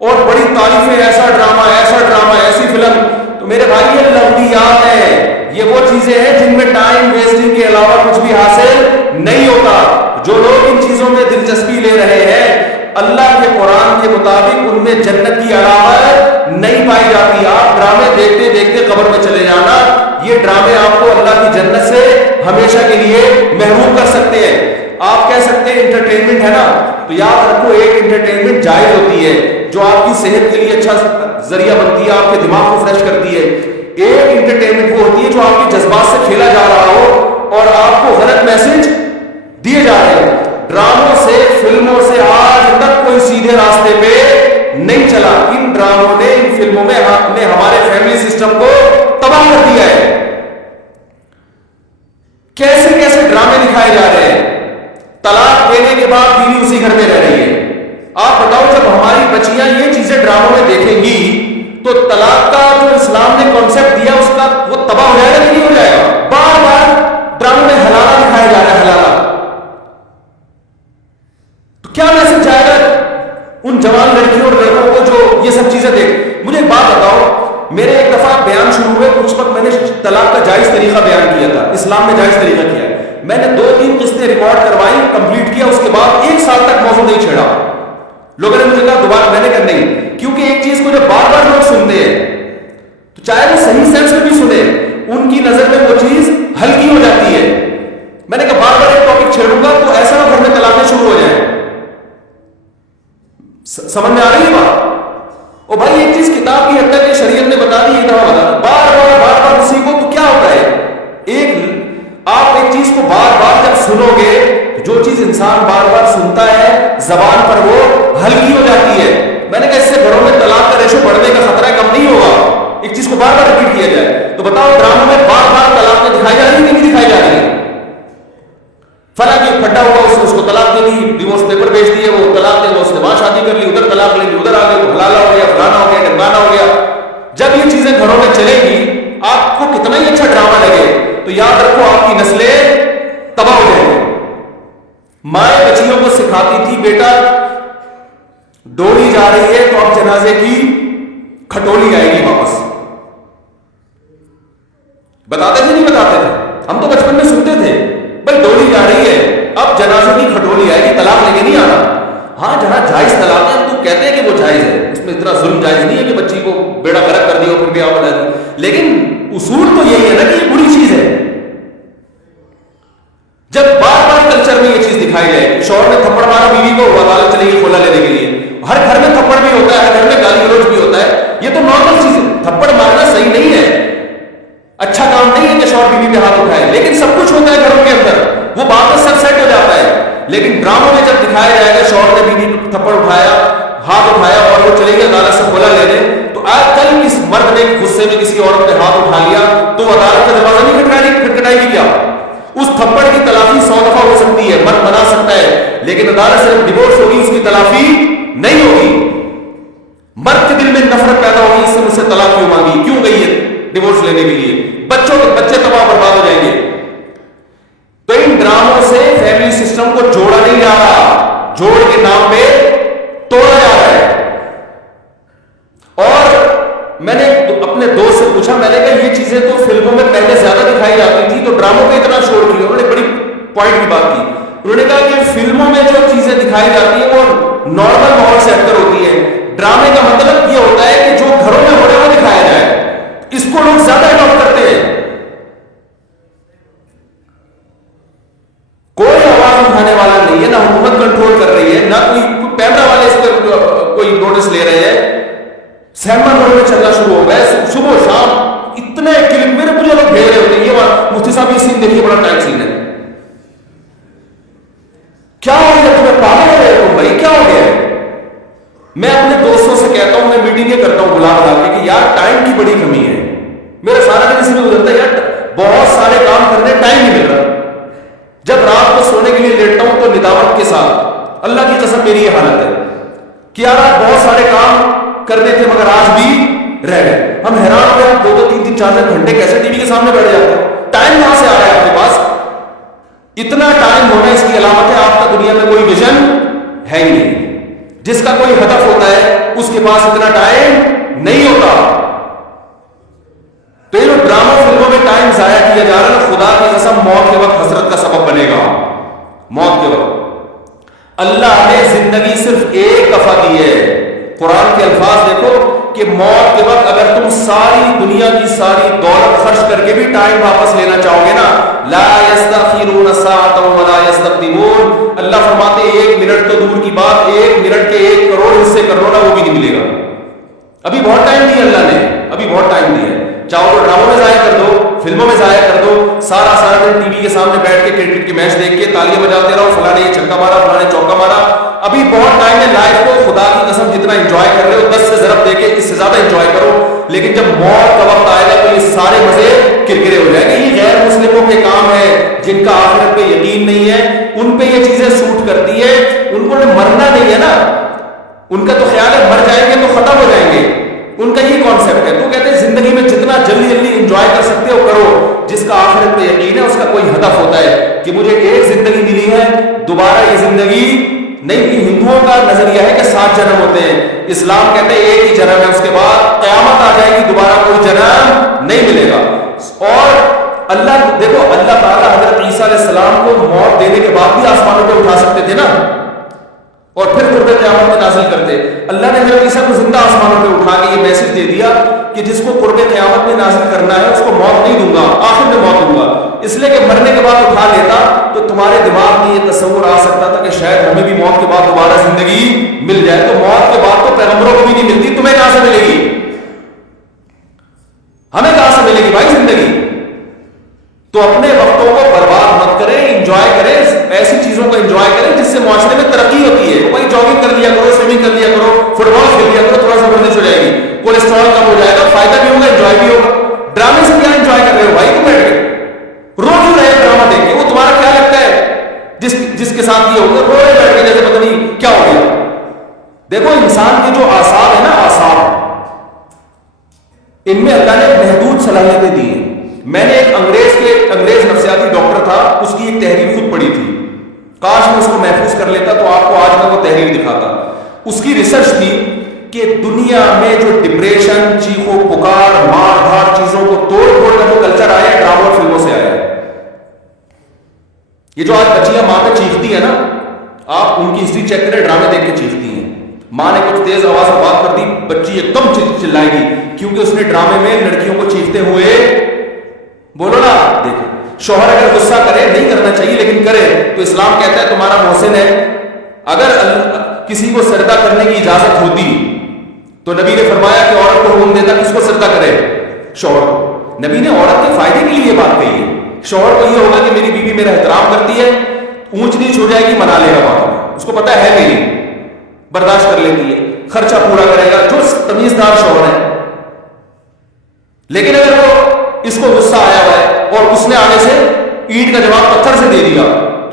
اور بڑی تعریفیں، ایسا ڈرامہ، ایسی فلم. تو میرے بھائی یہ لغویات ہیں، یہ وہ چیزیں ہیں جن میں ٹائم ویسٹنگ کے علاوہ کچھ بھی حاصل نہیں ہوتا. جو لوگ ان چیزوں میں دلچسپی لے رہے ہیں، اللہ کے قرآن کے مطابق ان میں جنت کی علامت نہیں پائی جاتی. آپ ڈرامے دیکھتے دیکھتے قبر میں چلے جانا، یہ ڈرامے آپ کو اللہ کی جنت سے ہمیشہ کے لیے محروم کر سکتے ہیں. آپ کہہ سکتے ہیں انٹرٹینمنٹ ہے نا، تو یاد رکھو ایک انٹرٹینمنٹ جائز ہوتی ہے جو آپ کی صحت کے لیے اچھا ذریعہ بنتی ہے، آپ کے دماغ کو فریش کرتی ہے. ایک انٹرٹینمنٹ وہ ہوتی ہے جو آپ کے جذبات سے کھیلا جا رہا ہو اور آپ کو غلط میسج دیے جا رہے ہیں. ڈراموں سے، فلموں سے آج تک کوئی سیدھے راستے پہ نہیں چلا. ان ڈراموں نے، ان فلموں میں ہمارے فیملی سسٹم کو تباہ کر دیا ہے. کیسے کیسے ڈرامے دکھائے جا رہے ہیں. طلاق دینے کے بعد بیوی اسی گھر میں رہ رہی ہے. آپ بتاؤ جب ہماری بچیاں یہ چیزیں ڈراموں میں دیکھیں گی تو طلاق کا جو اسلام نے کانسیپٹ دیا اس کا وہ تباہ ہو جائے گا کہ نہیں ہو جائے گا؟ بار بار ڈراموں میں حلالہ دکھایا جا رہا ہے، حلالہ. تو کیا میسج جائے گا ان جوان لڑکیوں اور لڑکوں کو جو یہ سب چیزیں دیکھ؟ مجھے ایک بات بتاؤ، میرے ایک دفعہ بیان شروع ہوئے، اس وقت میں نے طلاق کا جائز طریقہ بیان کیا تھا، اسلام میں جائز طریقہ کیا ہے. میں نے 2-3 قسطیں ریکارڈ کروائی، کمپلیٹ کیا، اس کے بعد 1 سال تک موضوع نہیں چھیڑا. لوگوں نے مجھے کہا دوبارہ، میں نے کہا نہیں، کیونکہ ایک چیز کو جب بار بار لوگ سنتے ہیں تو چاہے وہ صحیح سینس میں بھی سنے، ان کی نظر میں وہ چیز ہلکی ہو جاتی ہے. میں نے کہا بار بار ایک ٹاپک چھیڑوں گا تو ایسا نہ گھر میں طلاقیں شروع ہو جائیں. سمجھ میں آ رہی ہے بات؟ او بھائی ایک چیز کتاب کی حد تک شریعت نے بتا دی، ایک دفعہ بتا دی، بار بار کسی کو، تو کیا ہوتا ہے؟ آپ ایک چیز کو بار بار جب سنو گے، جو چیز انسان بار بار سنتا ہے زبان پر وہ ہلکی ہو جاتی ہے. میں نے کہا اس سے گھروں میں طلاق کا ریشو بڑھنے کا خطرہ کم نہیں ہوگا ایک چیز کو بار بار ریپیٹ کیا جائے. تو بتاؤ ڈراموں میں بار بار طلاقیں دکھائی جا رہی ہیں کہ نہیں دکھائی جا رہی ہیں؟ فلاں کی پھٹا ہوا اس کو طلاق دے دی، ڈیورس پیپر بھیج دیے، وہ طلاق دے دو، اس نے وہاں شادی کر لی، ادھر طلاق لے لی، ادھر آ گئے، حلالہ ہو گیا، فلانا ہو گیا، ڈمکانا ہو گیا. جب یہ چیزیں گھروں میں چلے گی، آپ کو کتنا ہی اچھا ڈرامہ لگے تو یاد رکھو آپ کی نسلیں تباہ ہو جائیں گے. مائیں بچیوں کو سکھاتی تھی بیٹا ڈولی جا رہی ہے تو اب جنازے کی کھٹولی آئے گی واپس. بتاتے تھے نہیں بتاتے تھے؟ ہم تو بچپن میں سنتے تھے بھائی ڈولی جا رہی ہے اب جنازے کی کھٹولی آئے گی، طلاق لے کے نہیں آنا. ہاں جہاں جائز طلاق ہے تو کہتے ہیں کہ وہ جائز ہے، اس میں اتنا ظلم جائز نہیں ہے کہ بچی کو بیڑا غرق کر دیا اور پھر بھی آپ بنا دی. لیکن اصول تو یہی ہے نا کہ یہ بری چیز ہے. جب بار بار کلچر میں یہ چیز دکھائی جائے، شوہر نے تھپڑ مارا بیوی کو، وہ عدالت چلے گی کھولا لینے کے لیے. ہر گھر میں تھپڑ بھی ہوتا ہے، ہر گھر میں گالی گلوچ بھی ہوتا ہے، یہ تو نارمل چیز ہے. تھپڑ مارنا صحیح نہیں ہے، اچھا کام نہیں ہے کہ شوہر بیوی پہ ہاتھ اٹھائے، لیکن سب کچھ ہوتا ہے گھروں کے اندر، وہ بعد میں سب سیٹ ہو جاتا ہے. لیکن ڈراموں میں جب دکھایا جائے گا شوہر نے بیوی کو تھپڑ اٹھایا، ہاتھ اٹھایا اور وہ چلے گئے عدالت سے کھولا لینے، تو آج کل کس مرد نے غصے میں کسی عورت نے ہاتھ اٹھا لیا تو وہ عدالت کا دروازہ نہیں کھٹکھٹائے گی کیا؟ اس تھپڑ کی تلافی 100 دفعہ ہو سکتی ہے، مرد بنا سکتا ہے، لیکن عدالت سے ڈیورس ہوگی، اس کی تلافی نہیں ہوگی. مرد کے دل میں نفرت پیدا ہوگی، اس سے مجھ سے طلاق کیوں مانگی، کیوں گئی ہے ڈیورس لینے کے لیے، بچے تباہ برباد ہو جائیں گے. تو ان ڈراموں سے فیملی سسٹم کو جوڑا نہیں جا رہا، جوڑ کے نام پہ توڑا جا رہا ہے. اور میں نے اپنے دوست سے پوچھا، میں نے کہا یہ چیزیں تو فلموں میں پہلے زیادہ دکھائی جاتی تھی تو ڈراموں پہ اتنا شور کیا؟ انہوں نے بڑی پوائنٹ کی بات کی. انہوں نے کہا کہ فلموں میں جو چیزیں دکھائی جاتی ہیں وہ نارمل ماحول سے ہٹ کر ہوتی ہیں. ڈرامے کا مطلب یہ ہوتا ہے کہ جو گھروں میں ہو رہا ہے وہ دکھایا جائے، اس کو لوگ زیادہ اڈاپٹ کرتے ہیں. کوئی آواز اٹھانے والا نہیں ہے، نہ حکومت کنٹرول کر رہی ہے، نہ کوئی کیمرہ والے اس پر کوئی نوٹس لے رہے ہیں. سینما روڈ میں چلنا شروع ہو گیا صبح شام، اتنے کلپ میرے مجھے لوگ بھیج رہے ہوتے ہیں، یہ مفتی صاحب یہ سین دیکھیے بڑا ٹائٹ سین ہے. کیا ہو گیا تمہیں، پاگل ہو گئے تم بھائی، کیا ہو گیا؟ میں اپنے دوستوں سے کہتا ہوں، میں میٹنگیں کرتا ہوں بلا بلا کے کہ یار ٹائم کی بڑی کمی ہے، میرا سارا دن اسی میں گزرتا ہے یار، بہت سارے کام کرنے ٹائم نہیں مل رہا. جب رات کو سونے کے لیے لیٹتا ہوں تو ندامت کے ساتھ، اللہ کی قسم میری یہ حالت ہے کہ یار آج بہت سارے کام کرنے تھے مگر آج بھی رہ گئے. ہم حیران ہو گئے، 2-2 3-3 4-4 گھنٹے کیسے ٹی وی کے سامنے بیٹھ جاتے ہیں؟ ٹائم کہاں سے آ رہا ہے آپ کے پاس؟ اتنا ٹائم ہونا اس کی علامت ہے آپ کا دنیا میں کوئی ویژن ہے ہی نہیں. جس کا کوئی ہدف ہوتا ہے اس کے کے پاس اتنا ٹائم نہیں ہوتا. تو یہ ڈراموں فلموں میں ٹائم ضائع کیا جا رہا ہے. خدا کی قسم موت کے وقت حسرت کا سبب بنے گا. موت کے وقت اللہ نے زندگی صرف ایک دفعہ دی ہے. قرآن کے الفاظ دیکھو کہ موت کے وقت اگر تم ساری دنیا کی ساری دولت خرچ کر کے بھی ٹائم واپس لینا چاہو گے نا, لا یستخرون ساعۃ ولا یستقدمون. اللہ فرماتے ایک منٹ تو دور کی بات, ایک منٹ کے 1 کروڑ حصے کر لو نا وہ بھی نہیں ملے گا. ابھی بہت ٹائم دیا اللہ نے, ابھی بہت ٹائم دیا ہے. چاہو تو ڈراموں میں ضائع کر دو, فلموں میں ضائع کر دو, سارا دن ٹی وی کے سامنے بیٹھ کے کرکٹ کے میچ دیکھ کے تالیاں بجاتے رہو, فلاں نے یہ چھکا مارا, فلاں نے چوکا مارا. ابھی بہت ٹائم ہے. لائف کو خدا کی قسم جتنا انجوائے کر رہے ہو 10 سے ضرب دے کے اس سے زیادہ انجوائے کرو. لیکن جب موت کا وقت آئے گا تو یہ سارے مزے کرکرے ہو جائیں گے. یہ غیر مسلموں کے کام ہے جن کا آخرت پہ یقین نہیں ہے, ان پہ یہ چیزیں سوٹ کرتی ہے. ان کو مرنا نہیں ہے نا, ان کا تو خیال ہے مر جائیں گے تو ختم ہو جائیں گے. ان کا یہ کانسیپٹ ہے. تو کہتے ہیں زندگی میں جتنا جلدی انجوائے کر سکتے ہو کرو. جس کا آخرت پہ یقین ہے اس کا کوئی ہدف ہوتا ہے کہ مجھے ایک زندگی ملی ہے, دوبارہ یہ زندگی نہیں. ہندوؤں کا نظریہ ہے کہ 7 جنم ہوتے ہیں. اسلام کہتے ہیں ایک ہی جنم ہے, اس کے بعد قیامت آ جائے گی, دوبارہ کوئی جنم نہیں ملے گا. اور اللہ دیکھو, اللہ تعالیٰ حضرت عیسیٰ علیہ السلام کو موت دینے کے بعد بھی آسمانوں پہ اٹھا سکتے تھے نا, اور پھر قرب قیامت میں نازل کرتے. اللہ نے حضرت عیسیٰ کو زندہ آسمانوں پہ اٹھا کے یہ میسج دے دیا کہ جس کو قرب قیامت میں نازل کرنا ہے اس کو موت نہیں دوں گا, آخر میں موت دوں گا. اس لیے کہ مرنے کے بعد اٹھا لیتا تو تمہارے دماغ میں یہ تصور آ سکتا تھا کہ شاید ہمیں بھی موت کے بعد دوبارہ زندگی مل جائے. تو موت کے بعد تو پیغمبروں کو بھی نہیں ملتی, تمہیں کہاں سے ملے گی, ہمیں کہاں سے ملے گی بھائی زندگی. تو اپنے وقتوں کو برباد مت کریں, انجوائے کریں, ایسی چیزوں کو انجوائے کریں جس سے معاشرے میں ترقی ہوتی ہے. بھائی جاگنگ کر لیا کرو, سوئمنگ کر لیا کرو, فٹ بال کھیل لیا کرو, تھوڑا سا ورزش ہو جائے گی, کولیسٹرول کم ہو جائے گا, فائدہ بھی ہوگا, انجوائے بھی ہوگا. ڈرامے سے کیا انجوائے کر رہے ہو بھائی, تم بیٹھ کے رو کیوں رہے ڈرامہ دیکھ کے؟ وہ تمہارا کیا لگتا ہے جس کے ساتھ یہ ہوگا رو رہے بیٹھ کے جیسے پتہ نہیں کیا ہو گیا. دیکھو انسان کے جو اعصاب ہے نا, اعصاب, ان میں اللہ نے محدود صلاحیتیں دی ہیں. میں نے ایک انگریز نفسیاتی ڈاکٹر تھا, اس کی ایک تحریر خود پڑھی تھی. کاش میں اس کو محفوظ کر لیتا تو آپ کو آج میں وہ تحریر دکھاتا. اس کی ریسرچ تھی کہ دنیا میں جو ڈپریشن, چیخو پکار, مار دھاڑ چیزوں کو توڑ پھوڑ کا جو کلچر آیا ہے ڈراموں اور فلموں سے آیا ہے. یہ جو آج بچیاں ماں پہ چیختی ہیں نا, آپ ان کی ہسٹری چیک کریں, ڈرامے دیکھ کے چیختی ہیں. ماں نے کچھ تیز آواز میں بات کر دی, بچی ایک دم چلائے گی کیونکہ اس نے ڈرامے میں لڑکیوں کو چیختے ہوئے بولو نا. دیکھو شوہر اگر غصہ کرے, نہیں کرنا چاہیے لیکن کرے, تو اسلام کہتا ہے تمہارا محسن ہے. اگر کسی کو سجدہ کرنے کی اجازت ہوتی تو نبی نے فرمایا کہ عورت کو حکم دیتا کس کو سجدہ کرے, شوہر کو. نبی نے عورت کے فائدے کے لیے یہ بات کہی ہے. شوہر کو یہ ہوگا کہ میری بیوی میرا احترام کرتی ہے, اونچ نیچ ہو جائے گی منا لے گا بات, اس کو پتا ہے میری, برداشت کر لیتی ہے, خرچہ پورا کرے گا, جو تمیزدار شوہر ہے. لیکن اگر وہ اس کو غصہ آیا ہوا ہے اور اس نے آگے سے اینٹ کا جواب پتھر سے دے دیا,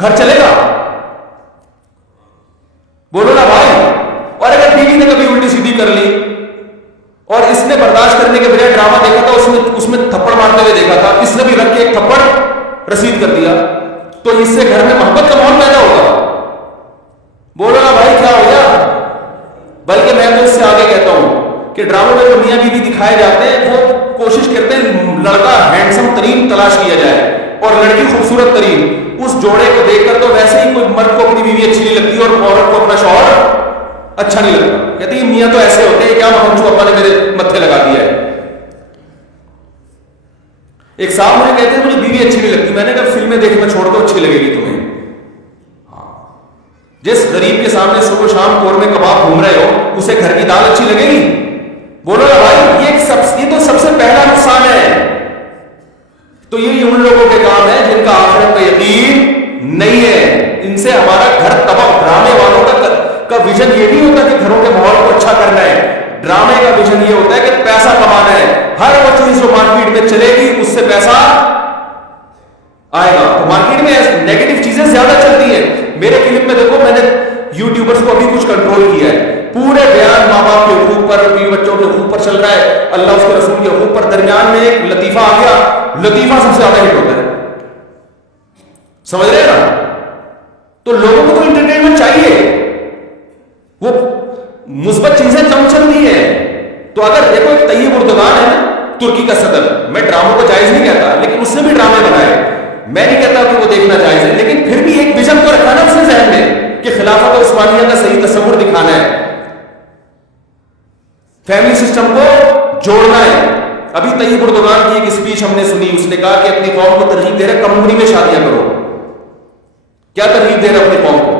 گھر چلے گا؟ بولو نا بھائی. اور اگر بیوی نے کبھی الٹی سیدھی کر لی اور اس نے برداشت کرنے کے بجائے ڈرامہ دیکھا تھا, اس میں تھپڑ مارتے ہوئے دیکھا تھا, اس نے بھی رکھ کے ایک تھپڑ رسید کر دیا, تو اس سے گھر میں محبت کا ماحول پیدا ہوگا. بولو نا بھائی کیا ہو گیا؟ بلکہ میں تو اس سے آگے کہتا ہوں کہ ڈراموں میں جو میاں بیوی دکھائے جاتے ہیں وہ کوشش کرتے ہیں لڑکا ہینڈسم ترین تلاش کیا جائے اور لڑکی خوبصورت ترین. اس جوڑے کو دیکھ کر تو ویسے ہی کوئی مرد کو اپنی بیوی اچھی نہیں لگتی اور عورت کو اپنا شوہر اچھا نہیں لگتا. کہتے ہیں میاں تو ایسے ہوتے ہیں, کیا مہنچو ابا نے میرے متھے لگا دیا ہے. ایک صاحب مجھے کہتے ہیں مجھے بیوی اچھی نہیں لگتی. میں نے کہا فلمیں دیکھنا چھوڑ دو, اچھی لگے گی تمہیں. جس غریب کے سامنے صبح شام قورمے کباب گھوم رہے ہو اسے گھر کی دال اچھی لگے گی؟ بولو نا بھائی, یہ تو سب سے پہلا نقصان ہے. تو یہ ان لوگوں کے کام ہے جن کا آخرت پہ یقین نہیں ہے. ان سے ہمارا گھر تباہ. ڈرامے والوں کا ویژن یہ نہیں ہوتا کہ گھروں کے ماحول کو اچھا کرنا ہے. ڈرامے کا ویژن یہ ہوتا ہے کہ پیسہ کمانا ہے. ہر وہ چیز جو مارکیٹ میں چلے گی اس سے پیسہ آئے گا. تو مارکیٹ میں نیگیٹو چیزیں زیادہ چلتی ہیں. میرے کلپ میں دیکھو, میں نے یوٹیوبرز کو ابھی کچھ کنٹرول کیا ہے. پورے بیان ماں باپ کے حقوق پر, بیوی بچوں کے حقوق پر چل رہا ہے, اللہ اس کے رسول کے حقوق پر. درمیان میں ایک لطیفہ آ گیا, لطیفہ سب سے زیادہ ہٹ ہوتا ہے. سمجھ رہے ہیں نا؟ تو لوگوں کو تو انٹرٹینمنٹ چاہیے, وہ مثبت چیزیں کم چل رہی تو اگر دیکھو ایک طیب اردگان ہے نا ترکی کا صدر, میں ڈراموں کو جائز نہیں کہتا, لیکن اس نے بھی ڈرامے بنائے, میں نہیں کہتا کہ وہ دیکھنا جائز ہے, لیکن پھر بھی ایک ویژن تو رکھا نا اس نے ذہن میں کہ خلافت عثمانیہ کا صحیح تصور دکھانا ہے, فیملی سسٹم کو جوڑنا ہے. ابھی طیب اردگان کی ایک اسپیچ ہم نے سنی, اس نے کہا کہ اپنی قوم کو ترغیب دے رہے کم عمری میں شادیاں کرو. کیا ترغیب دے رہے اپنی قوم کو؟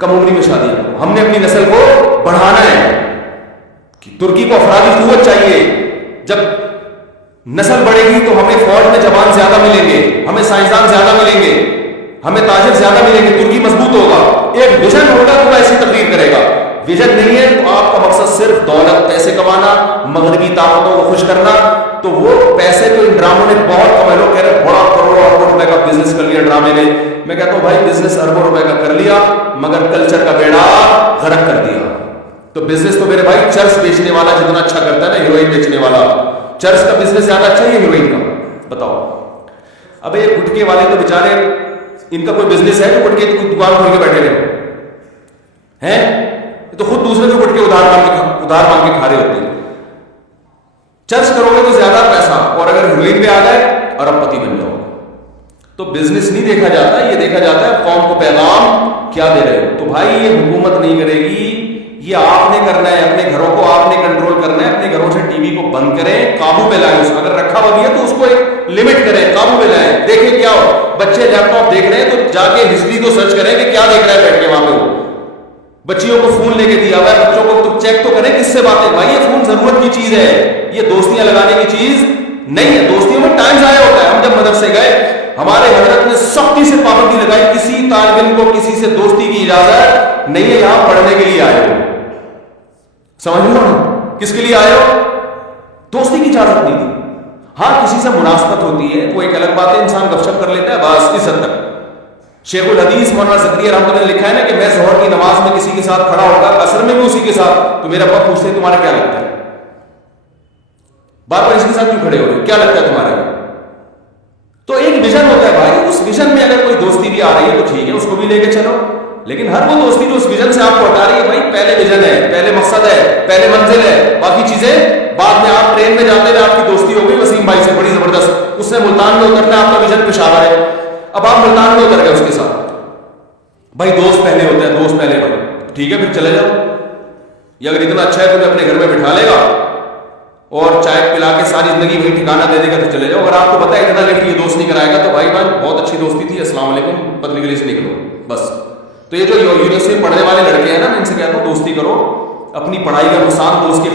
کم عمری میں شادیاں کرو. ہم نے اپنی نسل کو بڑھانا ہے کہ ترکی کو افرادی قوت چاہیے. جب نسل بڑھے گی تو ہمیں فوج میں جوان زیادہ ملیں گے, ہمیں سائنسدان زیادہ ملیں گے, ہمیں تاجر زیادہ ملیں گے, ترکی مضبوط ہوگا. ایک ویژن ہوگا تو ایسی تقریر کرے گا. ویژن نہیں ہے تو آپ کا مقصد صرف دولت, پیسے کمانا, مغربی طاقتوں کو خوش کرنا, تو وہ پیسے تو ان ڈراموں نے بہت کمائے. لوگ کہہ رہے بڑا کروڑوں اربوں روپے کا بزنس کر لیا ڈرامے نے. میں کہتا ہوں بھائی بزنس اربوں روپے کا کر لیا مگر کلچر کا بیڑا غرق کر دیا. تو بزنس تو میرے بھائی چرس بیچنے والا جتنا اچھا کرتا ہے نا, ہیروئن بیچنے والا, چرس کا بزنس زیادہ اچھا ہے یا ہیروئن کا؟ بتاؤ. اب یہ گٹکے والے تو بیچارے, ان کا کوئی بزنس ہے جو گٹکے کی دکان کھول کے بیٹھے رہے ہیں؟ تو خود دوسرے سے گٹکے ادھار مانگ کے کھا رہے ہوتے ہیں. چرس کرو گے تو زیادہ پیسہ, اور اگر ہیروئن پہ آ جائے ارب پتی بن جاؤ. تو بزنس نہیں دیکھا جاتا, یہ دیکھا جاتا ہے قوم کو پیغام کیا دے رہے ہو. تو بھائی یہ حکومت نہیں کرے گی, یہ آپ نے کرنا ہے. اپنے گھروں کو آپ نے کنٹرول کرنا ہے. اپنے گھروں سے ٹی وی کو بند کریں, قابو میں لائیں. اس اگر رکھا ہوا بھی ہے تو اس کو ایک لمٹ کریں, قابو میں لائیں. دیکھیں کیا ہو, بچے لیپ ٹاپ دیکھ رہے ہیں تو جا کے ہسٹری تو سرچ کریں کہ کیا دیکھ رہا ہے بیٹھ کے وہاں پہ. وہ بچیوں کو فون لے کے دیا ہوا ہے, بچوں کو تو چیک تو کریں کس سے باتیں. بھائی یہ فون ضرورت کی چیز ہے, یہ دوستیاں لگانے کی چیز نہیں ہے. دوستیوں میں ٹائم ضائع ہوتا ہے. ہم جب مدرسے گئے ہمارے حضرت نے سختی سے پابندی لگائی, کسی طالب علم کو کسی سے دوستی کی اجازت نہیں ہے, یہاں پڑھنے کے لیے آئے ہو. سمجھ لو نا کس کے لیے آئے ہو, دوستی کی اجازت نہیں تھی. ہاں کسی سے مناسبت ہوتی ہے وہ ایک الگ بات ہے, انسان گپ شپ کر لیتا ہے بس اس حد تک. شیخ الحدیث مولانا زکریا رحمۃ اللہ نے لکھا ہے نا کہ میں ظہر کی نماز میں کسی کے ساتھ کھڑا ہوگا, عصر میں بھی اسی کے ساتھ, تو میرا باپ پوچھتے ہیں تمہارا کیا لگتا ہے, بار بار اس کے ساتھ کیوں کھڑے ہو رہے, کیا لگتا ہے تمہارا؟ تو ایک ویژن ہوتا ہے بھائی, اس ویژن میں اگر کوئی دوستی بھی آ رہی ہے تو ٹھیک ہے, اس کو بھی لے کے چلو. لیکن ہر وہ دوستی جو اس ویژن سے آپ کو ہٹا رہی ہے, بھائی پہلے ویژن ہے, پہلے مقصد ہے, پہلے منزل ہے, باقی چیزیں بعد میں. آپ ٹرین میں جاتے ہیں, آپ کی دوستی ہو گئی وسیم بھائی سے بڑی زبردست, اس نے ملتان میں اترنا ہے, آپ کا ویژن پشاور ہے, اب آپ ملتان میں اتر گئے اس کے ساتھ. بھائی دوست پہلے ہوتے ہیں, دوست پہلے بھائی ٹھیک ہے پھر چلے جاؤ. یہ اگر اتنا اچھا ہے تو اپنے گھر میں بٹھا لے گا اور چائے پلا کے ساری زندگی وہی ٹھکانا دے دے گا تو چلے جاؤ. اگر آپ کو پتا ہے اتنا لیٹ یہ دوست نہیں کرائے گا تو بھائی بہت اچھی دوستی تھی, السلام علیکم, پتلی گلی سے نکلو بس. تو یہ جو یونیورسٹی میں پڑھنے والے لڑکے ہیں نا, میں ان سے کہتا ہوں دوستی کرو, اپنی پڑھائی کا نقصان دوست کے